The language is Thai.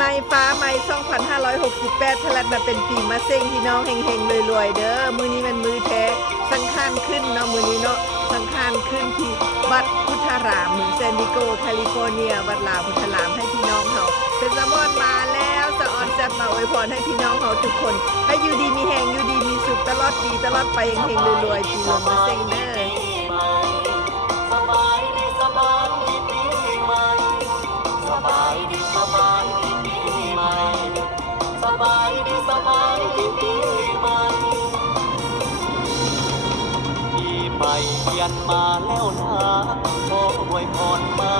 ใหม่ฟ้าใหม่2568ทะลัดมาเป็นปีมะเซ็งพี่น้องเฮงๆรวยๆเด้อมื้อนี้มันมื้อแท้สังขารขึ้นเนาะมื้อนี้เนาะสังขารขึ้นที่วัดพุทธารามเมืองแซนดิโกแคลิฟอร์เนียวัดลาพุทธารามให้พี่น้องเฮาเป็นสะมอนมาแล้วสะออนแซ่บมาอวยพรให้พี่น้องเฮาทุกคนให้อยู่ดีมีแฮงอยู่ดีมีสุขตลอดปีตลอดไปเฮงๆรวยๆปีลงมะเซ็งเด้อสบายดีสบายดีปีใหม่สบายดีสบายดีปีใหม่สบายดีสบายดีปีใหม่ปีใหม่เปลี่ยนมาแล้วนะขออวยพรมา